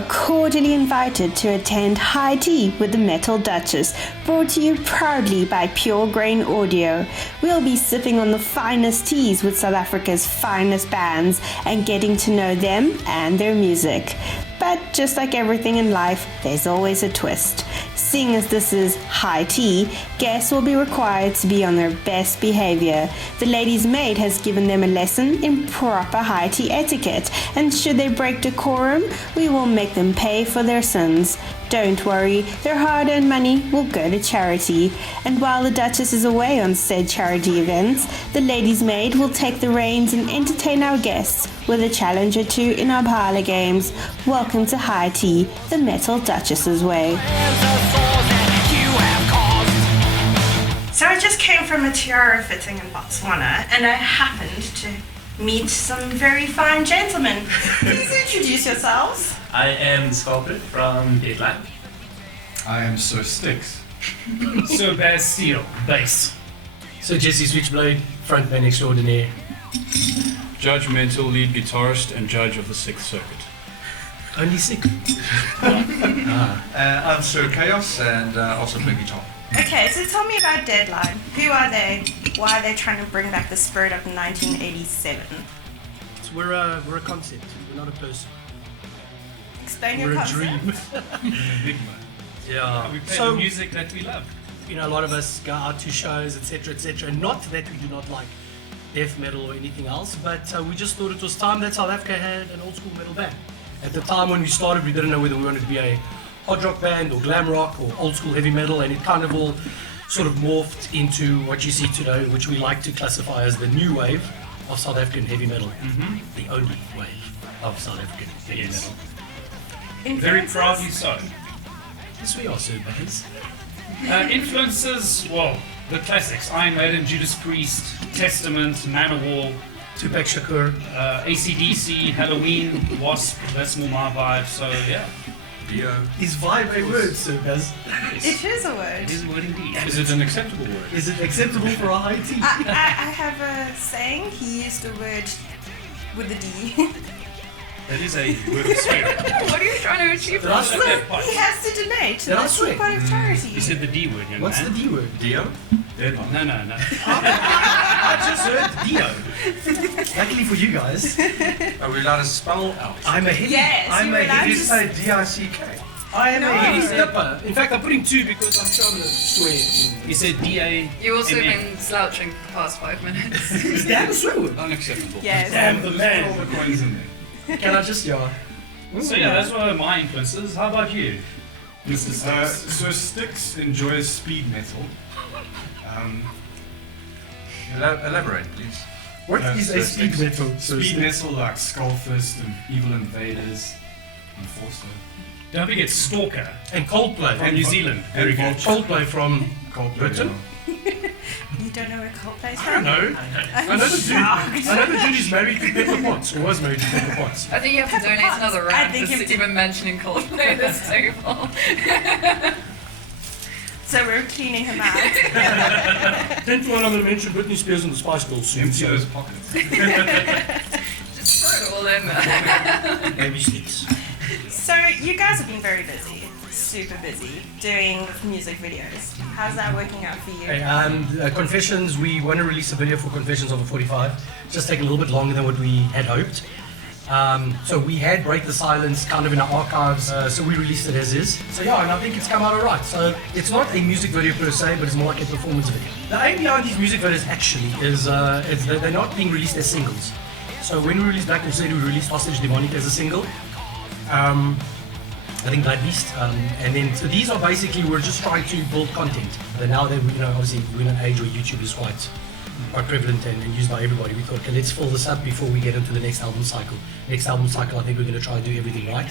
are cordially invited to attend High Tea with the Metal Duchess, brought to you proudly by PureGrainAudio. We'll be sipping on the finest teas with South Africa's finest bands and getting to know them and their music. But just like everything in life, there's always a twist. Seeing as this is high tea, guests will be required to be on their best behavior. The lady's maid has given them a lesson in proper high tea etiquette, and should they break decorum, we will make them pay for their sins. Don't worry, their hard-earned money will go to charity. And while the Duchess is away on said charity events, the lady's maid will take the reins and entertain our guests with a challenge or two in our parlour games. Welcome to High Tea, the Metal Duchess's way. So I just came from a tiara fitting in Botswana, and I happened to meet some very fine gentlemen. Please introduce yourselves. I am Sculpted from Deadline. I am Sir Styx. Sir Bastille, bass. Sir Jesse Switchblade, frontman extraordinaire. Judgmental lead guitarist and judge of the Sixth Circuit. Only sick. I'm Sir Chaos and also play guitar. Okay, so tell me about Deadline. Who are they? Why are they trying to bring back the spirit of 1987? So we're a concept. We're not a person. Explain We're your a concept. dream. Big man. Yeah. We play So the music that we love. you know, a lot of us go out to shows, etc., etc. Not that we do not like death metal or anything else, but we just thought it was time that South Africa had an old school metal band. At the time when we started, we didn't know whether we wanted to be a hard rock band or glam rock or old school heavy metal, and it kind of all sort of morphed into what you see today, which we like to classify as the new wave of South African heavy metal. The only wave of South African heavy Yes. metal. Very Influences? proudly so. Yes, we are, Sir Bands. Influences, well, the classics. Iron Maiden, Judas Priest, Testament, Manowar, Tupac Shakur. AC/DC, Halloween, Wasp, that's more my vibe, so yeah. Is vibe a word, Sir Baz? It is a word. It is a word indeed. Is it an acceptable word? Is it acceptable for a high tea? I have a saying. He used a word with a D. That is a word of spirit. What are you trying to achieve? Did I swear? He has to donate to Did I the swear? part of charity. You said the D word, young What's the man. D word? Dio? Deadline. No. I just heard Dio. Luckily for you guys, Are we allowed to spell out? I'm a heavy. Yes, I'm you a were allowed heavy. to Say D-I-C-K. I am No. a heavy stepper. In fact, I'm putting two because I'm sure I'm gonna swear. You said D-A. You also have been slouching for the past 5 minutes. Is that a swear word? Unacceptable. Yes. Damn the All man. the coins in there. Can I just So yeah, that's one of my influences. How about you, Mr. Styx? So Styx enjoys speed metal. Elaborate, please. What Yeah, is so a speed Styx- metal? So Speed Styx. metal like Skullfist and Evil Invaders and Forster. Don't forget Stalker And Coldplay. from New Zealand. Very good. Coldplay from Coldplay. Britain? You don't know where Coldplay's I don't from? know. I know the dude. I know the dude is married to Pepper Potts, or was married to Pepper Potts. I think you have to donate Potts. another I round think just you to even mentioning Coldplay at this table. So we're cleaning him out. 10 to 1, I'm going to mention Britney Spears and the Spice Girls soon. Empty So those pockets. Just throw it all in there. maybe Sticks. So you guys have been very busy, super busy, doing music videos. How's that working out for you? Hey, Confessions, we want to release a video for Confessions of a 45. Just taking a little bit longer than what we had hoped. So we had Break the Silence kind of in our archives, so we released it as is. So yeah, and I think it's come out alright. So it's not a music video per se, but it's more like a performance video. The aim behind these music videos actually is that they're not being released as singles. So when we released Black Crusade, we released Hostage Demonic as a single. I think Blood Beast, and then so these are basically, we're just trying to build content. And now that we, obviously we're in an age where YouTube is quite prevalent and used by everybody, we thought, okay, let's fill this up before we get into the next album cycle. Next album cycle, I think we're going to try and do everything right.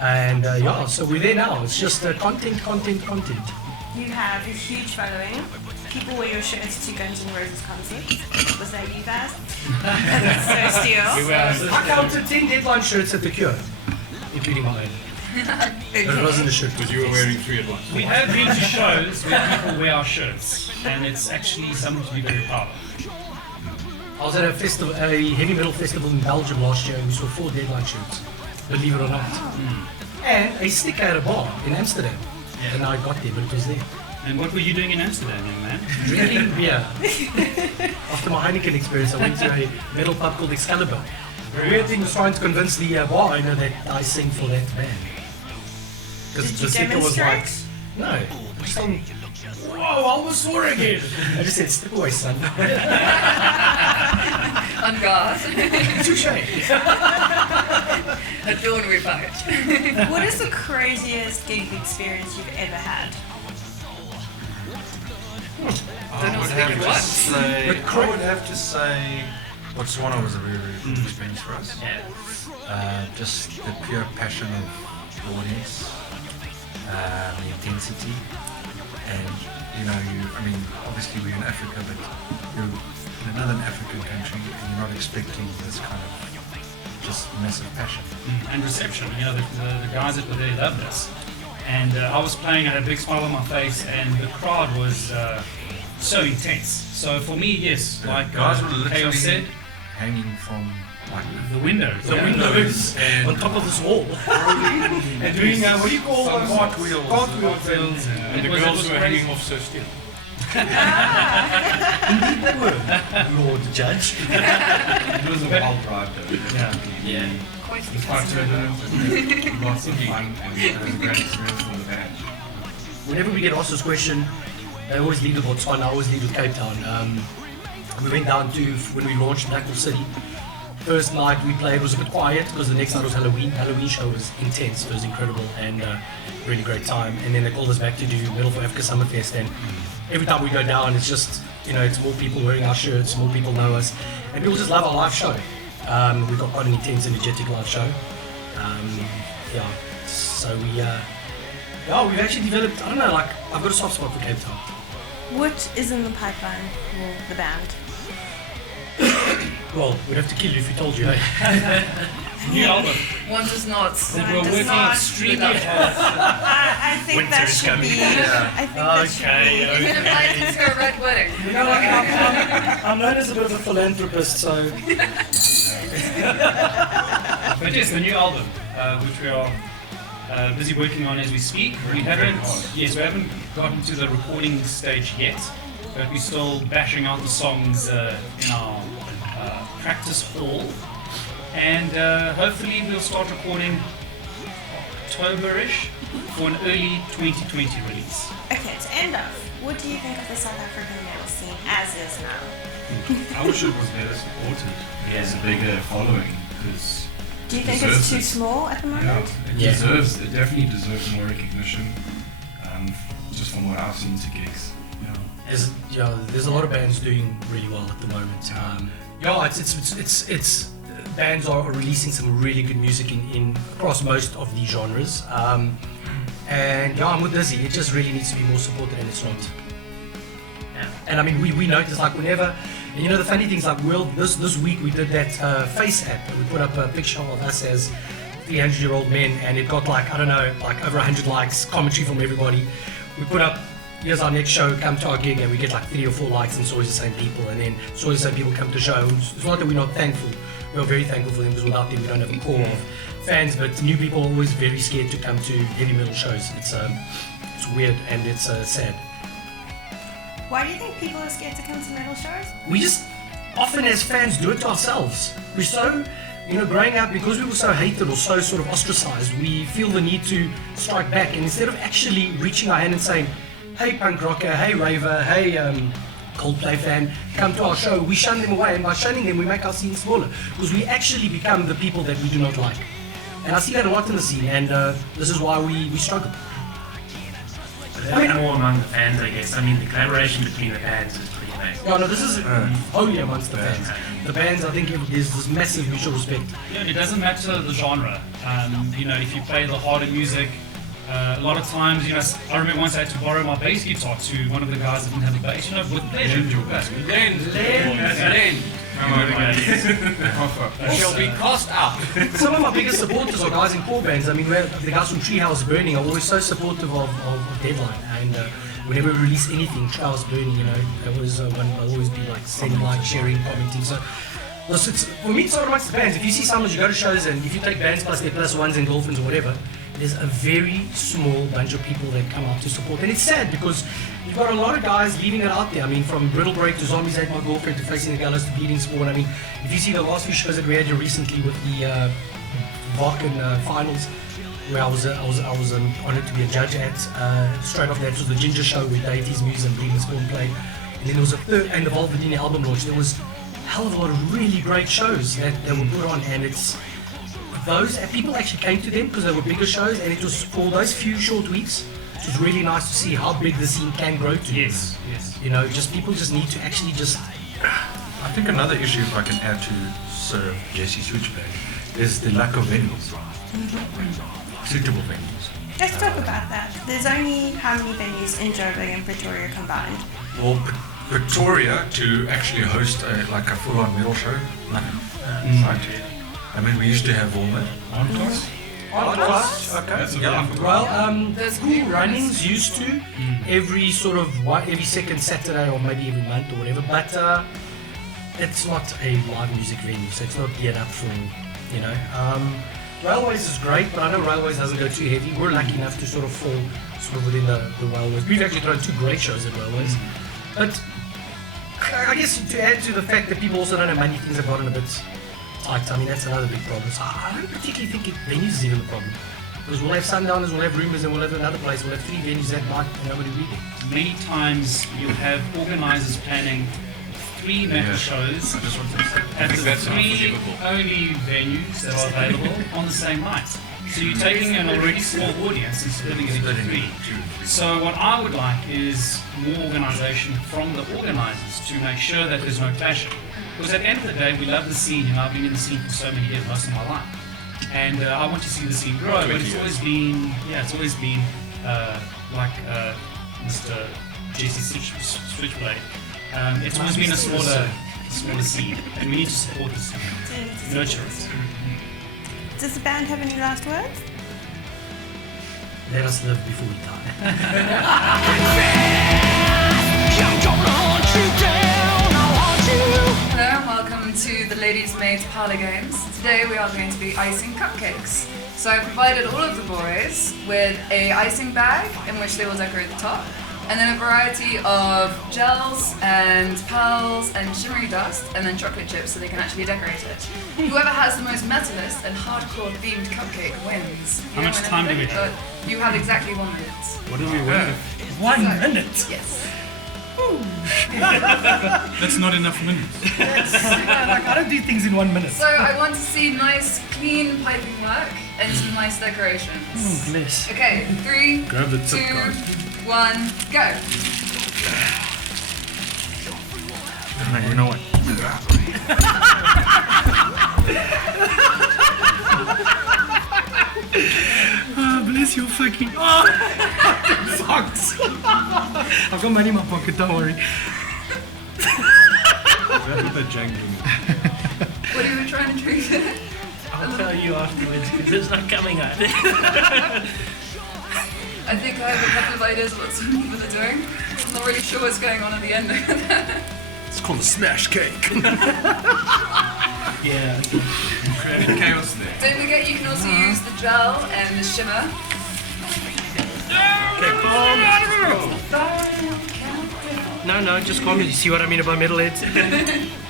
And yeah, so we're there now. It's just content. You have a huge following. People wear your shirts to Guns N' Roses concerts. Was that you guys? That's so steal. I counted 10 Deadline shirts at the Cure, including mine. But it wasn't a shirt. But you were wearing 3 at once. We have been to shows where people wear our shirts, and it's actually something to be very proud of. I was at a heavy metal festival in Belgium last year and we saw 4 Deadline shirts. believe it or not. And a sticker at a bar in Amsterdam. And I got there, but it was there. And what were you doing in Amsterdam, young man? Drinking beer. After my Heineken experience, I went to a metal pub called Excalibur. The weird thing was trying to convince the bar owner that I sing for that band. Because the sticker was like, no, I just told him, whoa, I almost swore again. I just said, step away, son. On guard. Touche. Don't we fight? What is the craziest gig experience you've ever had? I would have to say Botswana was a really, really good experience for us. Just the pure passion of the audience, the intensity, and obviously we're in Africa, but you're in another African country and you're not expecting this kind of just massive passion. And reception, the guys that were there loved us. And I was playing, I had a big smile on my face, and the crowd was so intense. So for me, yes, like guys were literally Chaos said, hanging from like the windows. The windows and on top of this wall. and doing what do you call Some those? cartwheels. Cartwheels. And the girls were hanging off so still. Indeed they were, Lord Judge. It was a wild ride though. Yeah. Quite It was quite turbulent. Lots of fun and it was a great experience for the band. Whenever we get asked this question, I always lead with Botswana, I always lead with Cape Town. We went down to, when we launched Blackpool City, first night we played was a bit quiet because the next night was Halloween. Halloween show was intense, it was incredible and really great time. And then they called us back to do Metal for Africa Summerfest, and every time we go down it's just, it's more people wearing our shirts, more people know us, and people just love our live show. We've got quite an intense, energetic live show. So we've actually developed, I don't know, like, I've got a soft spot for Cape Town. What is in the pipeline for the band? Well, we'd have to kill you if we told you, hey? New album. One does not. That we're working extremely hard. I think Winter that is should coming. be. I think that should be. You can apply it to a red wedding. I'm known as a bit of a philanthropist, so... But yes, the new album, which we are busy working on as we speak. We haven't gotten to the recording stage yet, but we're still bashing out the songs in our practice hall, and hopefully we'll start recording October-ish for an early 2020 release. Okay, to end off, what do you think of the South African metal scene as is now? I wish it was better supported. It has a bigger following because Do you think it's too small at the moment? it definitely deserves more recognition. Just from what I've seen to gigs. There's a lot of bands doing really well at the moment. It's bands are releasing some really good music in across most of the genres. And I'm with Dizzy. It just really needs to be more supported, and it's not. And I mean, we notice like whenever, and the funny things like this week we did that face app. We put up a picture of us as 300-year-old men, and it got like over 100 likes, commentary from everybody. We put up, here's our next show, come to our gig, and we get like 3 or 4 likes, and it's always the same people, and then it's always the same people come to the show. It's not that we're not thankful, we're very thankful for them, because without them we don't have a core of fans, but new people are always very scared to come to heavy metal shows. It's weird and it's sad. Why do you think people are scared to come to metal shows? We just often as fans do it to ourselves. We're so, growing up, because we were so hated or so sort of ostracized, we feel the need to strike back, and instead of actually reaching our hand and saying, hey punk rocker, hey raver, hey Coldplay fan, come to our show, we shun them away, and by shunning them we make our scene smaller, because we actually become the people that we do not like. And I see that a lot in the scene, and this is why we struggle. More among the fans, I guess. I mean, the collaboration between the bands is pretty amazing. No, this is only amongst the fans. The bands, I think, there's this massive mutual respect. Yeah, it doesn't matter the genre. If you play the harder music, a lot of times, I remember once I had to borrow my bass guitar to one of the guys that didn't have a bass, with pleasure. Len. She'll be cost up. Some of my biggest supporters are guys in core bands. I mean, the guys from Treehouse Burning are always so supportive of Deadline, and whenever we release anything, Treehouse Burning, that was one I'll always be like sending, like sharing, commenting. So For me, it's not amongst the bands. If you see someone, you go to shows, and if you take bands plus their plus ones and dolphins or whatever, there's a very small bunch of people that come out to support. And it's sad because you've got a lot of guys leaving it out there. I mean, from Brittle Break to Zombies Ate My Girlfriend to Facing the Gallows to Bleeding Spawn. I mean, if you see the last few shows that we had here recently with the Varken finals, where I was honored to be a judge at. Straight off that was the Ginger Show with Deities Muse and Bleeding Spawn played. And then there was a third, and the Volvadini album launch. There was a hell of a lot of really great shows that were put on, and it's those, and people actually came to them because they were bigger shows, and it was for those few short weeks. It was really nice to see how big the scene can grow to. Yes. You know, just people just need to actually just. I think another issue, if I can add to Sir Jesse Switchblade, is the lack of venues. Suitable venues. Let's talk about that. There's only how many venues in Joburg and Pretoria combined? Well, Pretoria to actually host a full-on metal show, nothing. I mean, we used to have Walnut. Okay. Well, school runnings used to every second Saturday or maybe every month or whatever, but it's not a live music venue, so it's not geared up for, you know. Railways is great, but I know Railways doesn't go too heavy. We're lucky enough to sort of fall within the Railways. We've actually thrown 2 great shows at Railways, but I guess to add to the fact that people also don't have money, things have gotten a bit tight. I mean, that's another big problem. So I don't particularly think venues is even the problem. Because we'll have Sundowners, we'll have Rumours, and we'll have another place. We'll have 3 venues that night and nobody will be there. Many times you'll have organisers planning 3 metal shows at the 3 only venues that are available on the same night. So you're taking an already small audience and splitting it into 3. So what I would like is more organisation from the organisers to make sure that there's no clashing. Because at the end of the day, we love the scene, and I've been in the scene for so many years, most of my life. And I want to see the scene grow, but it's always been, like Mr. Jesse Switchblade. It's always been a smaller scene, and we need to support the scene, nurture it. Does the band have any last words? Let us live before we die. Hello and welcome to the Ladies' Maid Parlour Games. Today we are going to be icing cupcakes. So I provided all of the boys with a icing bag in which they will decorate the top, and then a variety of gels and pearls and shimmery dust, and then chocolate chips so they can actually decorate it. Whoever has the most metalist and hardcore themed cupcake wins. How much time do we have? You have exactly 1 minute. What do we win? 1 minute? Yes. That's not enough minutes. I don't do things in 1 minute. So I want to see nice, clean piping work and some nice decorations. Bless. Okay, 3, Grab the 2, tip card. 1, go. You know what? Bless your fucking. Socks. I've got money in my pocket, don't worry. That with a jangling. What are you trying to drink? I'll tell you afterwards because it's not coming out. I think I have a couple of ideas of what some people are doing. I'm not really sure what's going on at the end. It's called a smash cake. Yeah. Creating chaos there. Don't forget you can also use the gel and the shimmer. No, just calm. You see what I mean about metalheads?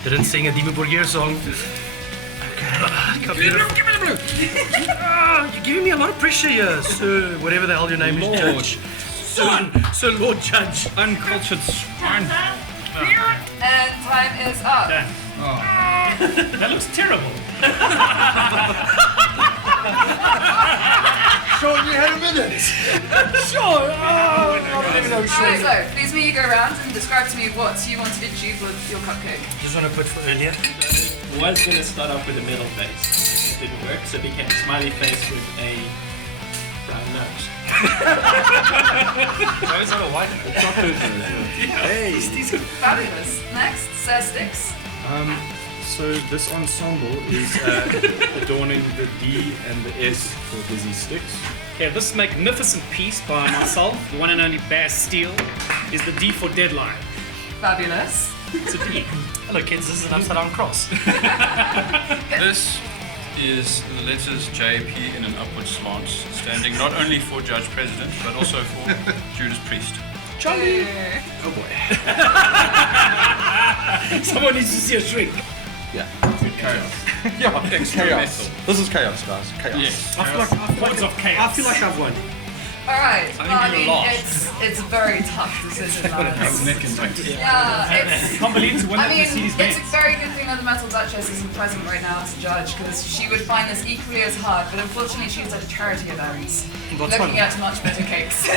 Didn't sing a Dimo Borgir song. Okay. You're giving me a lot of pressure here, Sir. Whatever the hell your name is, Judge. Sir Lord Judge. Uncultured swine. And time is up. That looks terrible. Sean, you had a minute. Sure. Alright, so please me you go around and describe to me what you want to achieve with your cupcake. Just want to put for earlier. Was going to start off with a metal face. It didn't work, so it became a smiley face with a brown nose. Why is that a white chocolate? Hey. Fabulous. Next, Sir Sticks. So this ensemble is adorning the D and the S for Dizzy Sticks. Okay, this magnificent piece by myself, the one and only Bastille, is the D for Deadline. Fabulous. It's a D. Hello kids, this is an upside down cross. This is the letters JP in an upward slant, standing not only for Judge President, but also for Judas Priest. Charlie! Oh boy. Someone needs to see a shrink. Yeah. Chaos. Yeah, Extra chaos. metal. This is chaos, guys. Chaos. Yes. I feel like I've won. Alright, I think well, I you're mean, lost. it's a very tough decision, lads. Neck and neck. Yeah, it's. Can't believe to win I that mean, Mercedes it's Benz. a very good thing that the Metal Duchess isn't present right now as a judge, because she would find this equally as hard, but unfortunately she's at a charity event, looking at much better cakes.